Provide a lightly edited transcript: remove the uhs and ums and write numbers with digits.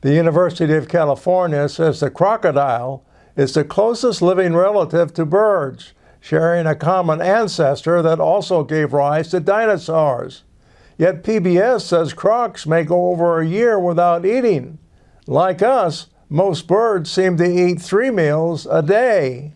The University of California says the crocodile is the closest living relative to birds, sharing a common ancestor that also gave rise to dinosaurs. Yet PBS says crocs may go over a year without eating. Like us, most birds seem to eat 3 meals a day.